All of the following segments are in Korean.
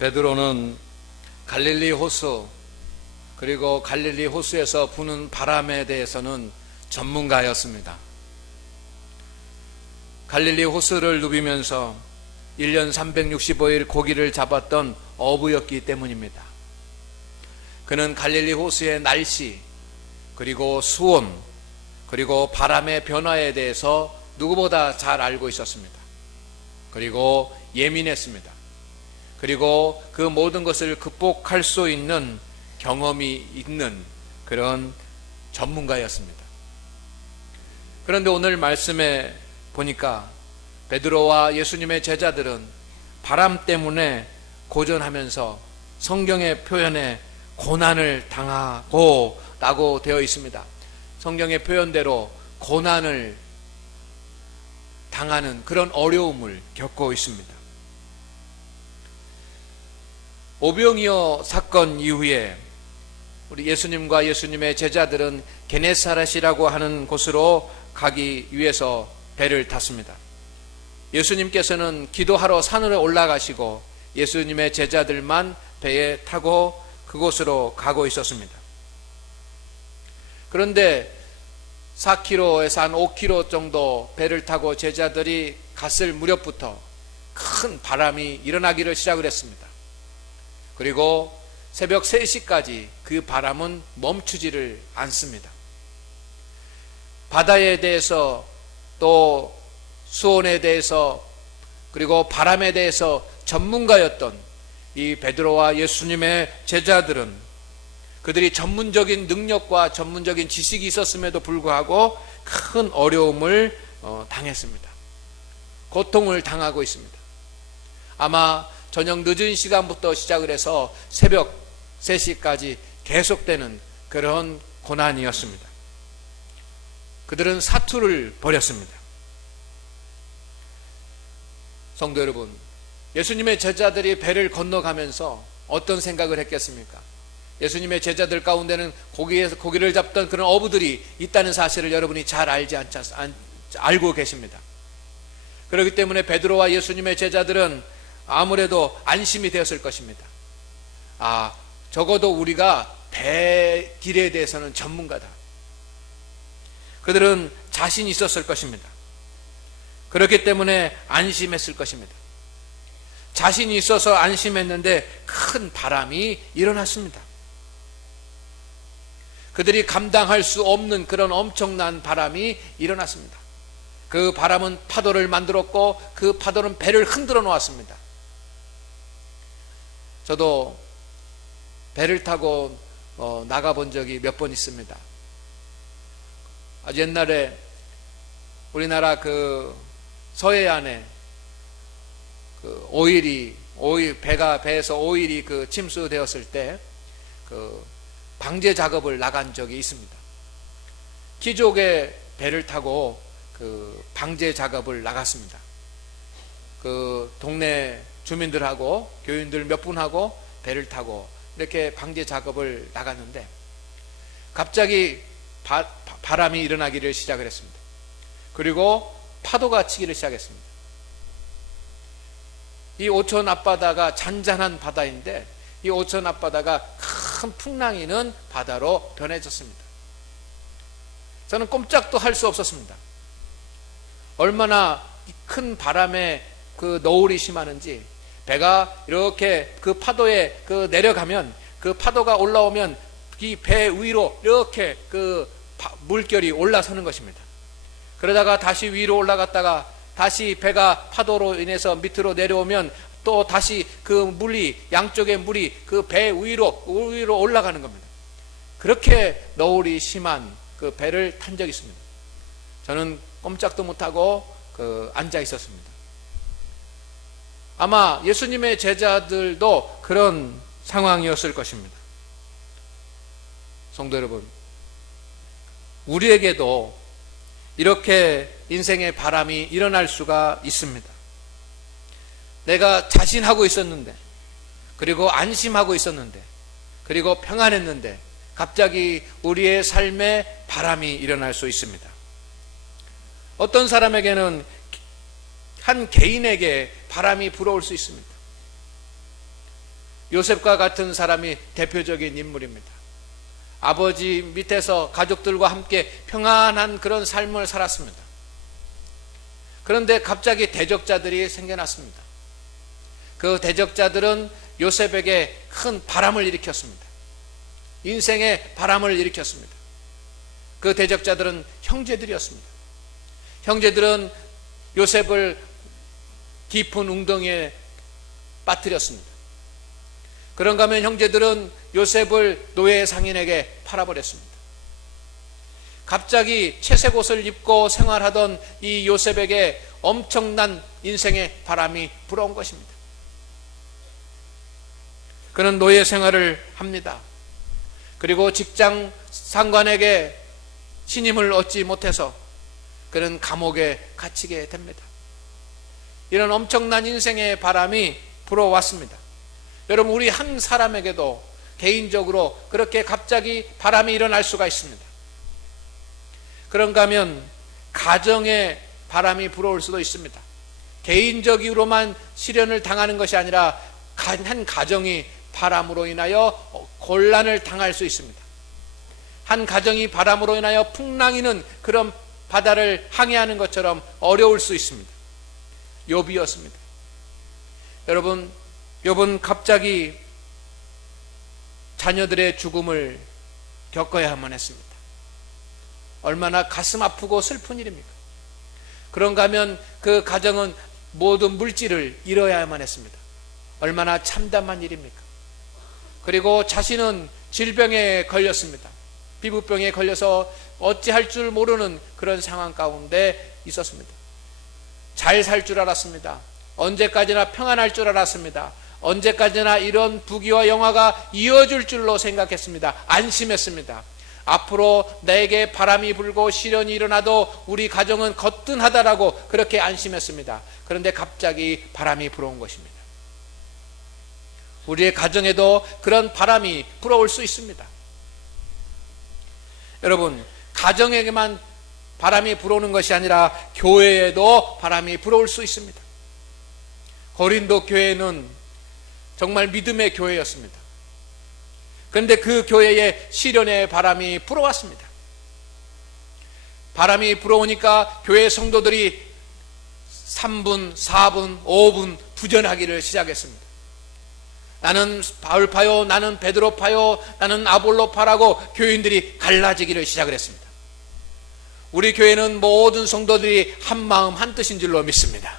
베드로는 갈릴리 호수 그리고 갈릴리 호수에서 부는 바람에 대해서는 전문가였습니다. 갈릴리 호수를 누비면서 1년 365일 고기를 잡았던 어부였기 때문입니다. 그는 갈릴리 호수의 날씨 그리고 수온 그리고 바람의 변화에 대해서 누구보다 잘 알고 있었습니다. 그리고 예민했습니다. 그리고 그 모든 것을 극복할 수 있는 경험이 있는 그런 전문가였습니다. 그런데 오늘 말씀에 보니까 베드로와 예수님의 제자들은 바람 때문에 고전하면서 성경의 표현에 고난을 당하고 라고 되어 있습니다. 성경의 표현대로 고난을 당하는 그런 어려움을 겪고 있습니다. 오병이어 사건 이후에 우리 예수님과 예수님의 제자들은 게네사렛이라고 하는 곳으로 가기 위해서 배를 탔습니다. 예수님께서는 기도하러 산으로 올라가시고 예수님의 제자들만 배에 타고 그곳으로 가고 있었습니다. 그런데 4km에서 한 5km 정도 배를 타고 제자들이 갔을 무렵부터 큰 바람이 일어나기를 시작을 했습니다. 그리고 새벽 3시까지 그 바람은 멈추지를 않습니다. 바다에 대해서 또 수온에 대해서 그리고 바람에 대해서 전문가였던 이 베드로와 예수님의 제자들은 그들이 전문적인 능력과 전문적인 지식이 있었음에도 불구하고 큰 어려움을 당했습니다. 고통을 당하고 있습니다. 아마 저녁 늦은 시간부터 시작을 해서 새벽 3시까지 계속되는 그런 고난이었습니다. 그들은 사투를 벌였습니다. 성도 여러분, 예수님의 제자들이 배를 건너가면서 어떤 생각을 했겠습니까? 예수님의 제자들 가운데는 고기를 잡던 그런 어부들이 있다는 사실을 여러분이 잘 알고 계십니다. 그렇기 때문에 베드로와 예수님의 제자들은 아무래도 안심이 되었을 것입니다. 적어도 우리가 배 길에 대해서는 전문가다. 그들은 자신이 있었을 것입니다. 그렇기 때문에 안심했을 것입니다. 자신이 있어서 안심했는데 큰 바람이 일어났습니다. 그들이 감당할 수 없는 그런 엄청난 바람이 일어났습니다. 그 바람은 파도를 만들었고 그 파도는 배를 흔들어 놓았습니다. 저도 배를 타고 나가본 적이 몇 번 있습니다. 아주 옛날에 우리나라 그 서해안에 배에서 오일이 침수되었을 때 방제 작업을 나간 적이 있습니다. 기족의 배를 타고 방제 작업을 나갔습니다. 동네 주민들하고 교인들 몇 분하고 배를 타고 이렇게 방제 작업을 나갔는데 갑자기 바람이 일어나기를 시작을 했습니다. 그리고 파도가 치기를 시작했습니다. 이 오천 앞바다가 잔잔한 바다인데 이 오천 앞바다가 큰 풍랑이 는 바다로 변해졌습니다. 저는 꼼짝도 할 수 없었습니다. 얼마나 큰 바람에 너울이 심하는지 배가 이렇게 그 파도에 내려가면 그 파도가 올라오면 이 배 위로 이렇게 물결이 올라서는 것입니다. 그러다가 다시 위로 올라갔다가 다시 배가 파도로 인해서 밑으로 내려오면 또 다시 양쪽의 물이 그 배 위로 올라가는 겁니다. 그렇게 너울이 심한 그 배를 탄 적이 있습니다. 저는 꼼짝도 못하고 앉아 있었습니다. 아마 예수님의 제자들도 그런 상황이었을 것입니다. 성도 여러분, 우리에게도 이렇게 인생의 바람이 일어날 수가 있습니다. 내가 자신하고 있었는데, 그리고 안심하고 있었는데, 그리고 평안했는데 갑자기 우리의 삶에 바람이 일어날 수 있습니다. 어떤 사람에게는 한 개인에게 바람이 불어올 수 있습니다. 요셉과 같은 사람이 대표적인 인물입니다. 아버지 밑에서 가족들과 함께 평안한 그런 삶을 살았습니다. 그런데 갑자기 대적자들이 생겨났습니다. 그 대적자들은 요셉에게 큰 바람을 일으켰습니다. 인생의 바람을 일으켰습니다. 그 대적자들은 형제들이었습니다. 형제들은 요셉을 깊은 웅덩이에 빠뜨렸습니다. 그런가 하면 형제들은 요셉을 노예 상인에게 팔아버렸습니다. 갑자기 채색 옷을 입고 생활하던 이 요셉에게 엄청난 인생의 바람이 불어온 것입니다. 그는 노예 생활을 합니다. 그리고 직장 상관에게 신임을 얻지 못해서 그는 감옥에 갇히게 됩니다. 이런 엄청난 인생의 바람이 불어왔습니다. 여러분, 우리 한 사람에게도 개인적으로 그렇게 갑자기 바람이 일어날 수가 있습니다. 그런가 하면 가정에 바람이 불어올 수도 있습니다. 개인적으로만 시련을 당하는 것이 아니라 한 가정이 바람으로 인하여 곤란을 당할 수 있습니다. 한 가정이 바람으로 인하여 풍랑이는 그런 바다를 항해하는 것처럼 어려울 수 있습니다. 욥이었습니다. 여러분, 욥은 갑자기 자녀들의 죽음을 겪어야만 했습니다. 얼마나 가슴 아프고 슬픈 일입니까? 그런가 하면 그 가정은 모든 물질을 잃어야만 했습니다. 얼마나 참담한 일입니까? 그리고 자신은 질병에 걸렸습니다. 피부병에 걸려서 어찌할 줄 모르는 그런 상황 가운데 있었습니다. 잘 살 줄 알았습니다. 언제까지나 평안할 줄 알았습니다. 언제까지나 이런 부귀와 영화가 이어질 줄로 생각했습니다. 안심했습니다. 앞으로 내게 바람이 불고 시련이 일어나도 우리 가정은 거뜬하다라고 그렇게 안심했습니다. 그런데 갑자기 바람이 불어온 것입니다. 우리의 가정에도 그런 바람이 불어올 수 있습니다. 여러분, 가정에게만 바람이 불어오는 것이 아니라 교회에도 바람이 불어올 수 있습니다. 고린도 교회는 정말 믿음의 교회였습니다. 그런데 그 교회에 시련의 바람이 불어왔습니다. 바람이 불어오니까 교회 성도들이 3분, 4분, 5분 부전하기를 시작했습니다. 나는 바울파요, 나는 베드로파요, 나는 아볼로파라고 교인들이 갈라지기를 시작을 했습니다. 우리 교회는 모든 성도들이 한 마음 한 뜻인 줄로 믿습니다.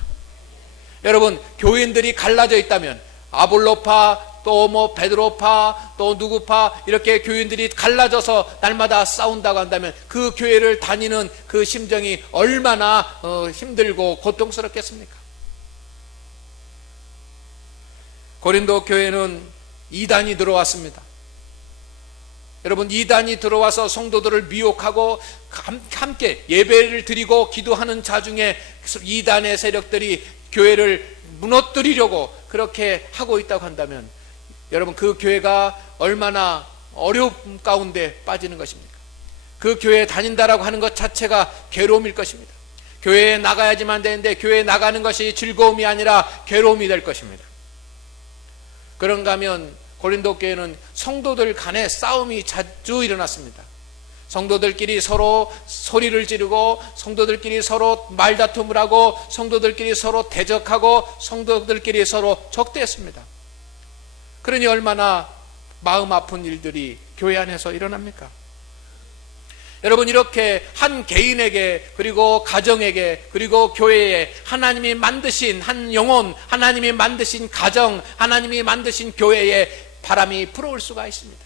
여러분, 교인들이 갈라져 있다면 아볼로파, 또 베드로파, 또 누구파, 이렇게 교인들이 갈라져서 날마다 싸운다고 한다면 그 교회를 다니는 그 심정이 얼마나 힘들고 고통스럽겠습니까? 고린도 교회는 이단이 들어왔습니다. 여러분, 이단이 들어와서 성도들을 미혹하고 함께 예배를 드리고 기도하는 자 중에 이단의 세력들이 교회를 무너뜨리려고 그렇게 하고 있다고 한다면 여러분, 그 교회가 얼마나 어려움 가운데 빠지는 것입니까? 그 교회에 다닌다라고 하는 것 자체가 괴로움일 것입니다. 교회에 나가야지만 되는데 교회에 나가는 것이 즐거움이 아니라 괴로움이 될 것입니다. 그런가 하면 고린도 교회는 성도들 간에 싸움이 자주 일어났습니다. 성도들끼리 서로 소리를 지르고 성도들끼리 서로 말다툼을 하고 성도들끼리 서로 대적하고 성도들끼리 서로 적대했습니다. 그러니 얼마나 마음 아픈 일들이 교회 안에서 일어납니까? 여러분, 이렇게 한 개인에게 그리고 가정에게 그리고 교회에 하나님이 만드신 한 영혼, 하나님이 만드신 가정, 하나님이 만드신 교회에 바람이 불어올 수가 있습니다.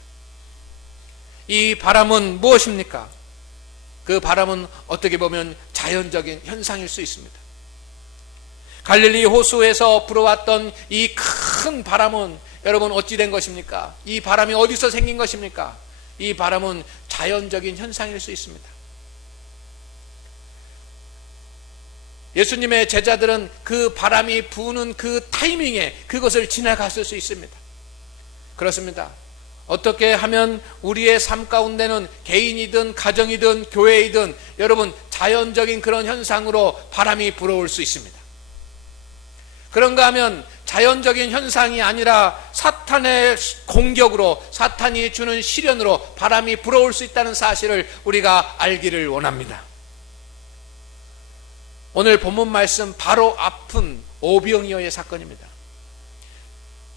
이 바람은 무엇입니까? 그 바람은 어떻게 보면 자연적인 현상일 수 있습니다. 갈릴리 호수에서 불어왔던 이 큰 바람은 여러분 어찌 된 것입니까? 이 바람이 어디서 생긴 것입니까? 이 바람은 자연적인 현상일 수 있습니다. 예수님의 제자들은 그 바람이 부는 그 타이밍에 그것을 지나갔을 수 있습니다. 그렇습니다. 어떻게 하면 우리의 삶 가운데는 개인이든 가정이든 교회이든 여러분 자연적인 그런 현상으로 바람이 불어올 수 있습니다. 그런가 하면 자연적인 현상이 아니라 사탄의 공격으로, 사탄이 주는 시련으로 바람이 불어올 수 있다는 사실을 우리가 알기를 원합니다. 오늘 본문 말씀 바로 앞은 오병이어의 사건입니다.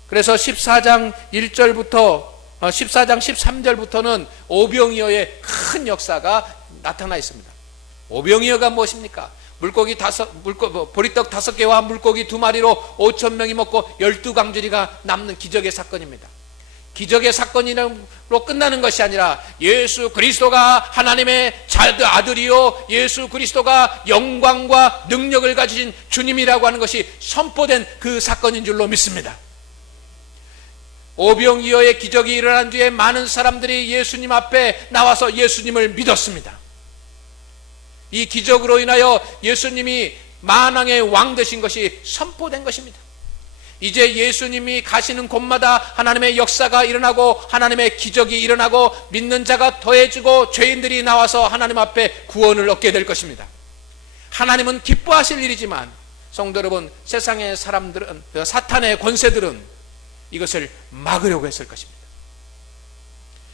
그래서 14장 1절부터 14장 13절부터는 오병이어의 큰 역사가 나타나 있습니다. 오병이어가 무엇입니까? 보리떡 5개와 물고기 2마리로 5,000명이 먹고 12광주리가 남는 기적의 사건입니다. 기적의 사건으로 끝나는 것이 아니라 예수 그리스도가 하나님의 아들이요, 예수 그리스도가 영광과 능력을 가지신 주님이라고 하는 것이 선포된 그 사건인 줄로 믿습니다. 오병이어의 기적이 일어난 뒤에 많은 사람들이 예수님 앞에 나와서 예수님을 믿었습니다. 이 기적으로 인하여 예수님이 만왕의 왕 되신 것이 선포된 것입니다. 이제 예수님이 가시는 곳마다 하나님의 역사가 일어나고 하나님의 기적이 일어나고 믿는 자가 더해지고 죄인들이 나와서 하나님 앞에 구원을 얻게 될 것입니다. 하나님은 기뻐하실 일이지만 성도 여러분, 세상의 사람들은, 사탄의 권세들은 이것을 막으려고 했을 것입니다.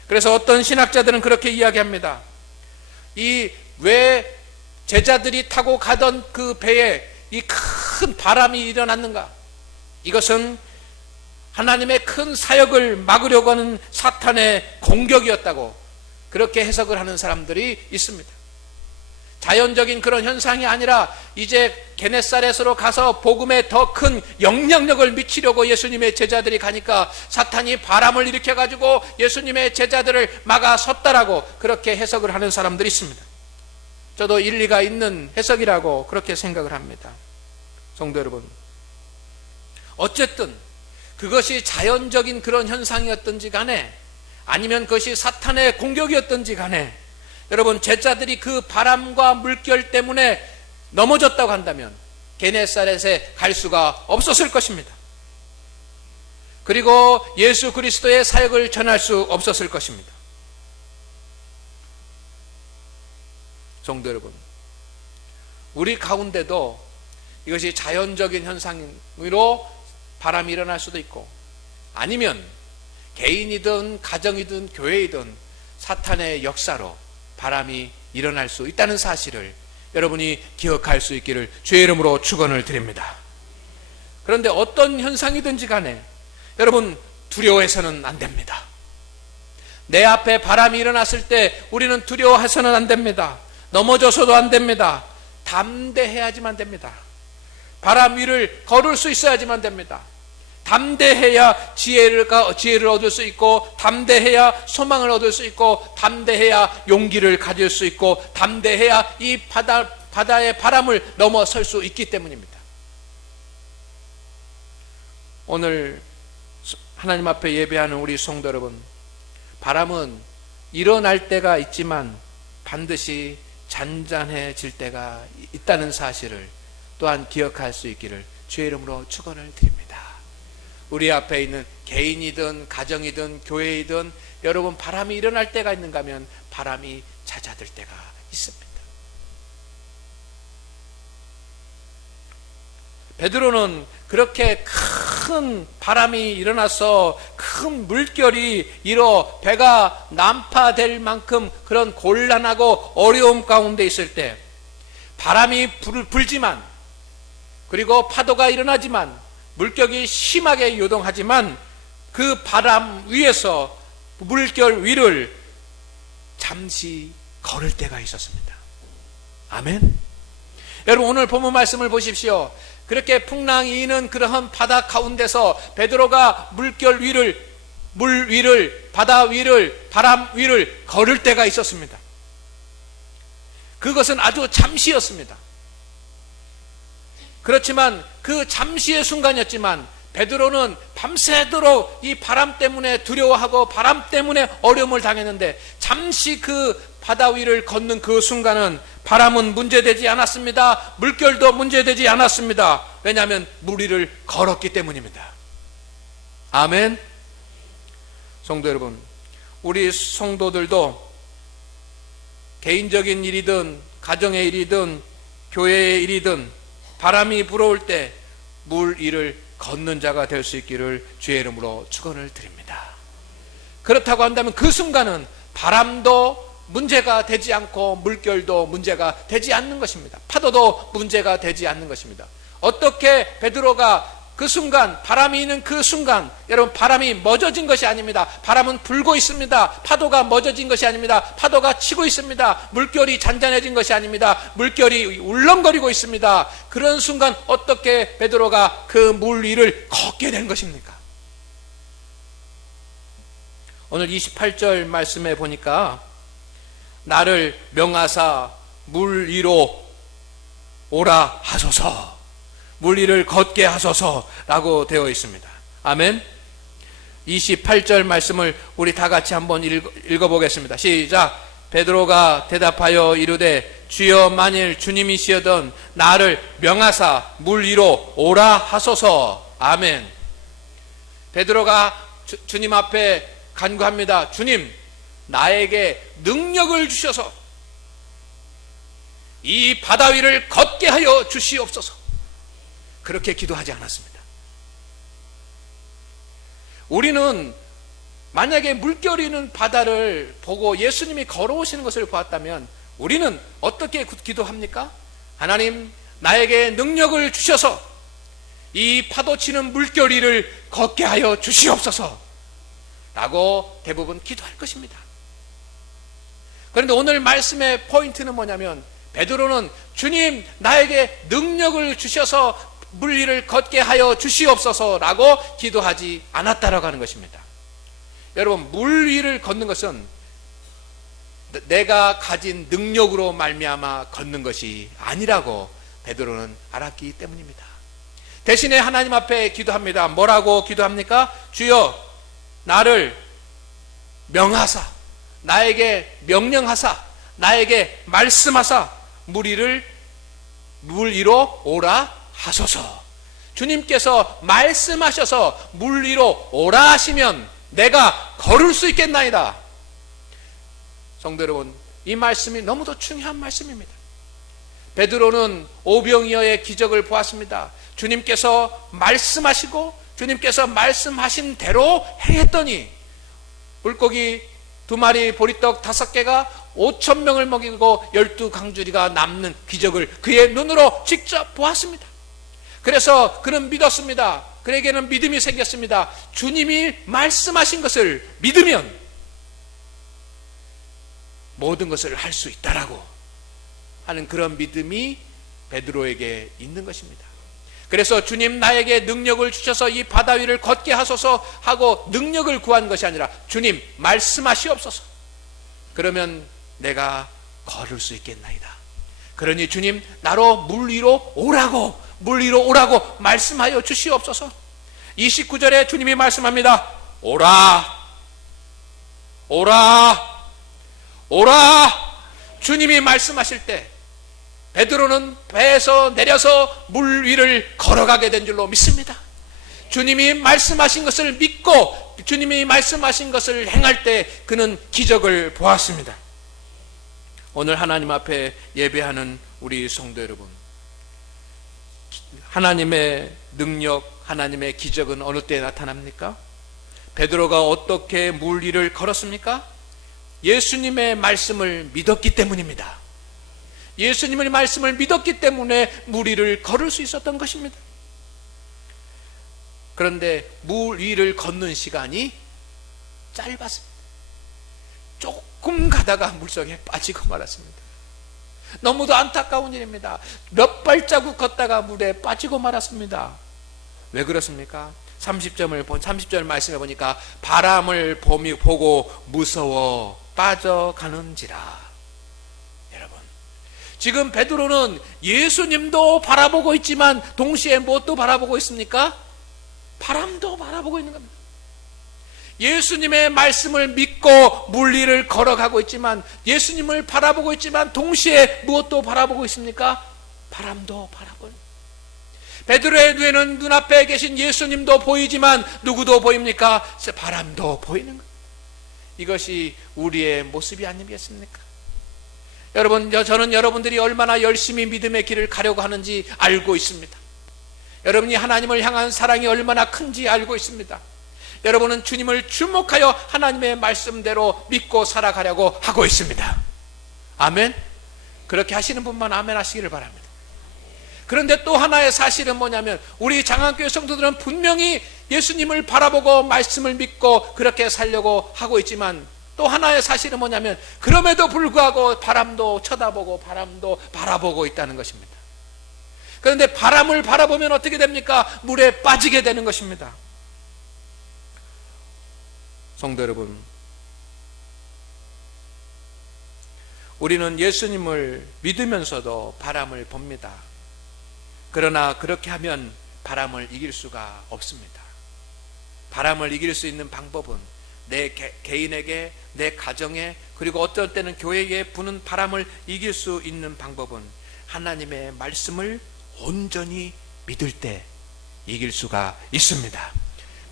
그래서 어떤 신학자들은 그렇게 이야기합니다. 왜 제자들이 타고 가던 그 배에 이 큰 바람이 일어났는가? 이것은 하나님의 큰 사역을 막으려고 하는 사탄의 공격이었다고 그렇게 해석을 하는 사람들이 있습니다. 자연적인 그런 현상이 아니라 이제 게네사렛으로 가서 복음에 더 큰 영향력을 미치려고 예수님의 제자들이 가니까 사탄이 바람을 일으켜가지고 예수님의 제자들을 막아섰다라고 그렇게 해석을 하는 사람들이 있습니다. 저도 일리가 있는 해석이라고 그렇게 생각을 합니다. 성도 여러분, 어쨌든 그것이 자연적인 그런 현상이었던지 간에 아니면 그것이 사탄의 공격이었던지 간에 여러분, 제자들이 그 바람과 물결 때문에 넘어졌다고 한다면 게네사렛에 갈 수가 없었을 것입니다. 그리고 예수 그리스도의 사역을 전할 수 없었을 것입니다. 성도 여러분, 우리 가운데도 이것이 자연적인 현상으로 바람이 일어날 수도 있고 아니면 개인이든 가정이든 교회이든 사탄의 역사로 바람이 일어날 수 있다는 사실을 여러분이 기억할 수 있기를 주의 이름으로 축원을 드립니다. 그런데 어떤 현상이든지 간에 여러분, 두려워해서는 안 됩니다. 내 앞에 바람이 일어났을 때 우리는 두려워해서는 안 됩니다. 넘어져서도 안 됩니다. 담대해야지만 됩니다. 바람 위를 걸을 수 있어야지만 됩니다. 담대해야 지혜를 얻을 수 있고, 담대해야 소망을 얻을 수 있고, 담대해야 용기를 가질 수 있고, 담대해야 이 바다의 바람을 넘어설 수 있기 때문입니다. 오늘 하나님 앞에 예배하는 우리 성도 여러분, 바람은 일어날 때가 있지만 반드시 잔잔해질 때가 있다는 사실을 또한 기억할 수 있기를 주의 이름으로 축원을 드립니다. 우리 앞에 있는 개인이든 가정이든 교회이든 여러분, 바람이 일어날 때가 있는가 하면 바람이 잦아들 때가 있습니다. 베드로는 그렇게 큰 바람이 일어나서 큰 물결이 일어 배가 난파될 만큼 그런 곤란하고 어려움 가운데 있을 때 바람이 불지만, 그리고 파도가 일어나지만, 물결이 심하게 요동하지만 그 바람 위에서 물결 위를 잠시 걸을 때가 있었습니다. 아멘. 여러분, 오늘 본문 말씀을 보십시오. 그렇게 풍랑이 이는 그러한 바다 가운데서 베드로가 물결 위를, 물 위를, 바다 위를, 바람 위를 걸을 때가 있었습니다. 그것은 아주 잠시였습니다. 그렇지만 그 잠시의 순간이었지만 베드로는 밤새도록 이 바람 때문에 두려워하고 바람 때문에 어려움을 당했는데 잠시 그 바다 위를 걷는 그 순간은 바람은 문제되지 않았습니다. 물결도 문제되지 않았습니다. 왜냐하면 물 위를 걸었기 때문입니다. 아멘. 성도 여러분, 우리 성도들도 개인적인 일이든 가정의 일이든 교회의 일이든 바람이 불어올 때 물 위를 걷는 자가 될 수 있기를 주의 이름으로 축원을 드립니다. 그렇다고 한다면 그 순간은 바람도 문제가 되지 않고 물결도 문제가 되지 않는 것입니다. 파도도 문제가 되지 않는 것입니다. 어떻게 베드로가 그 순간, 바람이 있는 그 순간, 여러분, 바람이 멎어진 것이 아닙니다. 바람은 불고 있습니다. 파도가 멎어진 것이 아닙니다. 파도가 치고 있습니다. 물결이 잔잔해진 것이 아닙니다. 물결이 울렁거리고 있습니다. 그런 순간 어떻게 베드로가 그 물 위를 걷게 된 것입니까? 오늘 28절 말씀에 보니까 나를 명하사 물 위로 오라 하소서, 물 위를 걷게 하소서라고 되어 있습니다. 아멘. 28절 말씀을 우리 다 같이 한번 읽어보겠습니다. 시작. 베드로가 대답하여 이르되 주여 만일 주님이시여던 나를 명하사 물 위로 오라 하소서. 아멘. 베드로가 주님 앞에 간구합니다. 주님, 나에게 능력을 주셔서 이 바다 위를 걷게 하여 주시옵소서. 그렇게 기도하지 않았습니다. 우리는 만약에 물결이 있는 바다를 보고 예수님이 걸어오시는 것을 보았다면 우리는 어떻게 기도합니까? 하나님, 나에게 능력을 주셔서 이 파도치는 물결 위를 걷게 하여 주시옵소서 라고 대부분 기도할 것입니다. 그런데 오늘 말씀의 포인트는 뭐냐면 베드로는 주님, 나에게 능력을 주셔서 물 위를 걷게 하여 주시옵소서라고 기도하지 않았다라고 하는 것입니다. 여러분, 물 위를 걷는 것은 내가 가진 능력으로 말미암아 걷는 것이 아니라고 베드로는 알았기 때문입니다. 대신에 하나님 앞에 기도합니다. 뭐라고 기도합니까? 주여, 나를 명하사, 나에게 명령하사, 나에게 말씀하사 물 위로 오라 하소서. 주님께서 말씀하셔서 물 위로 오라 하시면 내가 걸을 수 있겠나이다. 성도 여러분, 이 말씀이 너무도 중요한 말씀입니다. 베드로는 오병이어의 기적을 보았습니다. 주님께서 말씀하시고 주님께서 말씀하신 대로 행했더니 물고기 2마리, 보리떡 5개가 5,000명을 먹이고 12강주리가 남는 기적을 그의 눈으로 직접 보았습니다. 그래서 그는 믿었습니다. 그에게는 믿음이 생겼습니다. 주님이 말씀하신 것을 믿으면 모든 것을 할 수 있다라고 하는 그런 믿음이 베드로에게 있는 것입니다. 그래서 주님, 나에게 능력을 주셔서 이 바다 위를 걷게 하소서 하고 능력을 구한 것이 아니라 주님, 말씀하시옵소서. 그러면 내가 걸을 수 있겠나이다. 그러니 주님, 나로 물 위로 오라고 말씀하여 주시옵소서. 29절에 주님이 말씀합니다. 오라, 오라, 오라. 주님이 말씀하실 때 베드로는 배에서 내려서 물 위를 걸어가게 된 줄로 믿습니다. 주님이 말씀하신 것을 믿고 주님이 말씀하신 것을 행할 때 그는 기적을 보았습니다. 오늘 하나님 앞에 예배하는 우리 성도 여러분, 하나님의 능력, 하나님의 기적은 어느 때에 나타납니까? 베드로가 어떻게 물 위를 걸었습니까? 예수님의 말씀을 믿었기 때문입니다. 예수님의 말씀을 믿었기 때문에 물 위를 걸을 수 있었던 것입니다. 그런데 물 위를 걷는 시간이 짧았습니다. 조금 가다가 물속에 빠지고 말았습니다. 너무도 안타까운 일입니다. 몇 발자국 걷다가 물에 빠지고 말았습니다. 왜 그렇습니까? 30절 말씀해 보니까 바람을 보고 무서워 빠져가는지라. 여러분, 지금 베드로는 예수님도 바라보고 있지만 동시에 무엇도 바라보고 있습니까? 바람도 바라보고 있는 겁니다. 예수님의 말씀을 믿고 물 위를 걸어가고 있지만, 예수님을 바라보고 있지만 동시에 무엇도 바라보고 있습니까? 바람도 바라보는. 베드로의 눈에는 눈앞에 계신 예수님도 보이지만 누구도 보입니까? 바람도 보이는 겁니다. 이것이 우리의 모습이 아니겠습니까? 여러분, 저는 여러분들이 얼마나 열심히 믿음의 길을 가려고 하는지 알고 있습니다. 여러분이 하나님을 향한 사랑이 얼마나 큰지 알고 있습니다. 여러분은 주님을 주목하여 하나님의 말씀대로 믿고 살아가려고 하고 있습니다. 아멘. 그렇게 하시는 분만 아멘 하시기를 바랍니다. 그런데 또 하나의 사실은 뭐냐면, 우리 장안교회 성도들은 분명히 예수님을 바라보고 말씀을 믿고 그렇게 살려고 하고 있지만, 또 하나의 사실은 뭐냐면, 그럼에도 불구하고 바람도 쳐다보고 바람도 바라보고 있다는 것입니다. 그런데 바람을 바라보면 어떻게 됩니까? 물에 빠지게 되는 것입니다. 성도 여러분, 우리는 예수님을 믿으면서도 바람을 봅니다. 그러나 그렇게 하면 바람을 이길 수가 없습니다. 바람을 이길 수 있는 방법은 내 개인에게, 내 가정에, 그리고 어떤 때는 교회에 부는 바람을 이길 수 있는 방법은 하나님의 말씀을 온전히 믿을 때 이길 수가 있습니다.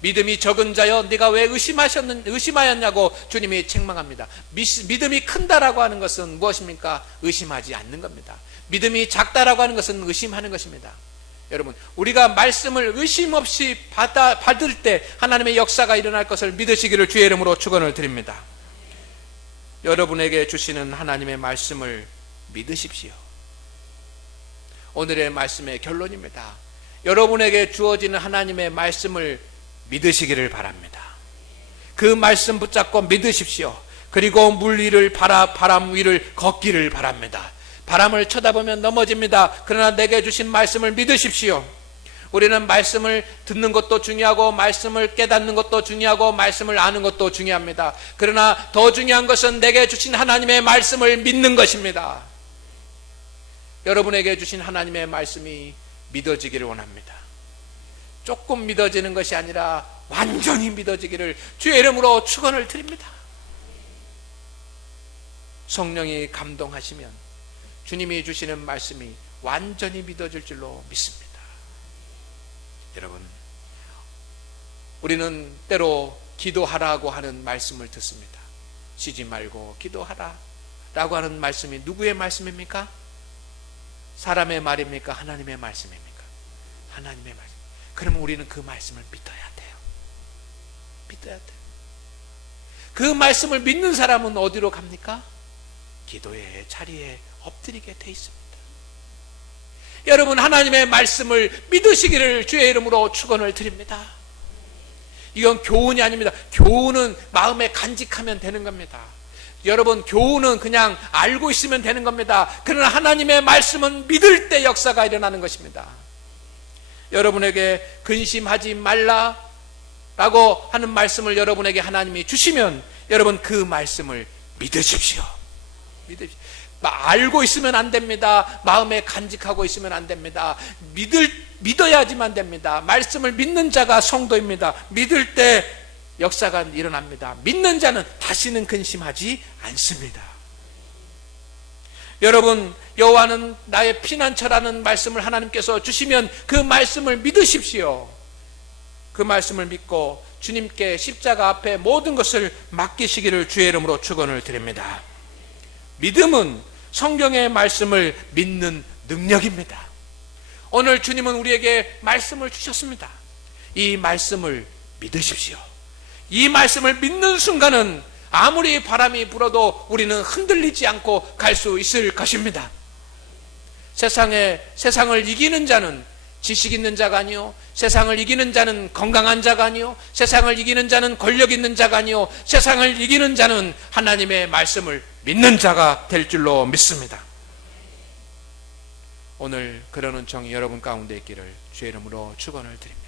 믿음이 적은 자여 네가 왜 의심하였냐고 주님이 책망합니다. 믿음이 큰다라고 하는 것은 무엇입니까? 의심하지 않는 겁니다. 믿음이 작다라고 하는 것은 의심하는 것입니다. 여러분, 우리가 말씀을 의심 없이 받을 때 하나님의 역사가 일어날 것을 믿으시기를 주의 이름으로 축원을 드립니다. 여러분에게 주시는 하나님의 말씀을 믿으십시오. 오늘의 말씀의 결론입니다. 여러분에게 주어지는 하나님의 말씀을 믿으시기를 바랍니다. 그 말씀 붙잡고 믿으십시오. 그리고 물 위를 바람 위를 걷기를 바랍니다. 바람을 쳐다보면 넘어집니다. 그러나 내게 주신 말씀을 믿으십시오. 우리는 말씀을 듣는 것도 중요하고 말씀을 깨닫는 것도 중요하고 말씀을 아는 것도 중요합니다. 그러나 더 중요한 것은 내게 주신 하나님의 말씀을 믿는 것입니다. 여러분에게 주신 하나님의 말씀이 믿어지기를 원합니다. 조금 믿어지는 것이 아니라 완전히 믿어지기를 주의 이름으로 축원을 드립니다. 성령이 감동하시면 주님이 주시는 말씀이 완전히 믿어질 줄로 믿습니다. 여러분, 우리는 때로 기도하라고 하는 말씀을 듣습니다. 쉬지 말고 기도하라 라고 하는 말씀이 누구의 말씀입니까? 사람의 말입니까? 하나님의 말씀입니까? 하나님의 말씀. 그러면 우리는 그 말씀을 믿어야 돼요. 믿어야 돼요. 그 말씀을 믿는 사람은 어디로 갑니까? 기도의 자리에 엎드리게 돼 있습니다. 여러분, 하나님의 말씀을 믿으시기를 주의 이름으로 축원을 드립니다. 이건 교훈이 아닙니다. 교훈은 마음에 간직하면 되는 겁니다. 여러분, 교훈은 그냥 알고 있으면 되는 겁니다. 그러나 하나님의 말씀은 믿을 때 역사가 일어나는 것입니다. 여러분에게 근심하지 말라 라고 하는 말씀을 여러분에게 하나님이 주시면 여러분 그 말씀을 믿으십시오. 알고 있으면 안 됩니다. 마음에 간직하고 있으면 안 됩니다. 믿어야지만 됩니다. 말씀을 믿는 자가 성도입니다. 믿을 때 역사가 일어납니다. 믿는 자는 다시는 근심하지 않습니다. 여러분, 여호와는 나의 피난처라는 말씀을 하나님께서 주시면 그 말씀을 믿으십시오. 그 말씀을 믿고 주님께 십자가 앞에 모든 것을 맡기시기를 주의 이름으로 축원을 드립니다. 믿음은 성경의 말씀을 믿는 능력입니다. 오늘 주님은 우리에게 말씀을 주셨습니다. 이 말씀을 믿으십시오. 이 말씀을 믿는 순간은 아무리 바람이 불어도 우리는 흔들리지 않고 갈 수 있을 것입니다. 세상을 이기는 자는 지식 있는 자가 아니요, 세상을 이기는 자는 건강한 자가 아니요, 세상을 이기는 자는 권력 있는 자가 아니요, 세상을 이기는 자는 하나님의 말씀을 믿는 자가 될 줄로 믿습니다. 오늘 그러는 정이 여러분 가운데 있기를 주의 이름으로 축원을 드립니다.